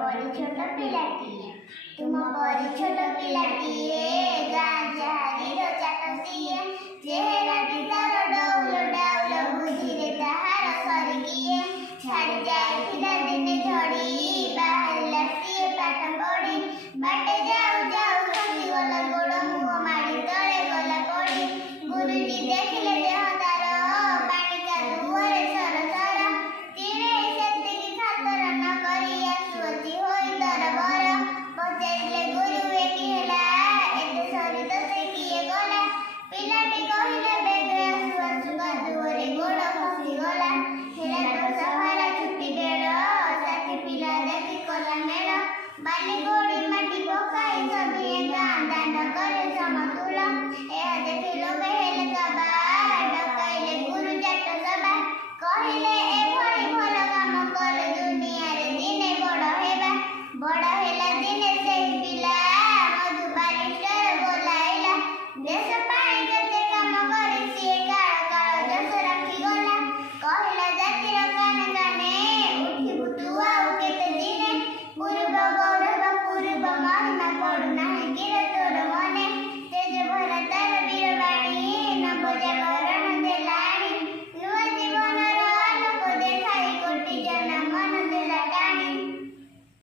परी छोट पिलाटिए तुम परी छोट पिलाटिए गाँ झाड़ीर चाटसिए चेहराटी तार डौल डाउल बुझिरे ताहार सरगिए छाड़ी जाइथिला दिने झड़ी बाहरिला सिए पाठ पढ़ी बाटे जाऊ जाऊ खसिगला गोड़ मुह माड़ी तले गला पड़ी गुरुजी देखिले देह तार पानी कादुअरे सरसर तिरे सेतिकी खातर न करी आसुअती होई तरबर पचारिले गुरुए कि हेला एते सरी तो से किए गला पिलाटी कहिले बेगे आसु आसु कादुअरे गोड़ खसिगला हेला तो सहारा छुट्टी बेड़ साथी पिला देखी कला मेड़ बाली गोड़ी माटी पकाई सभी गाँ दांड करे समतुल ଏହା ଦେଖି ଲୋକେ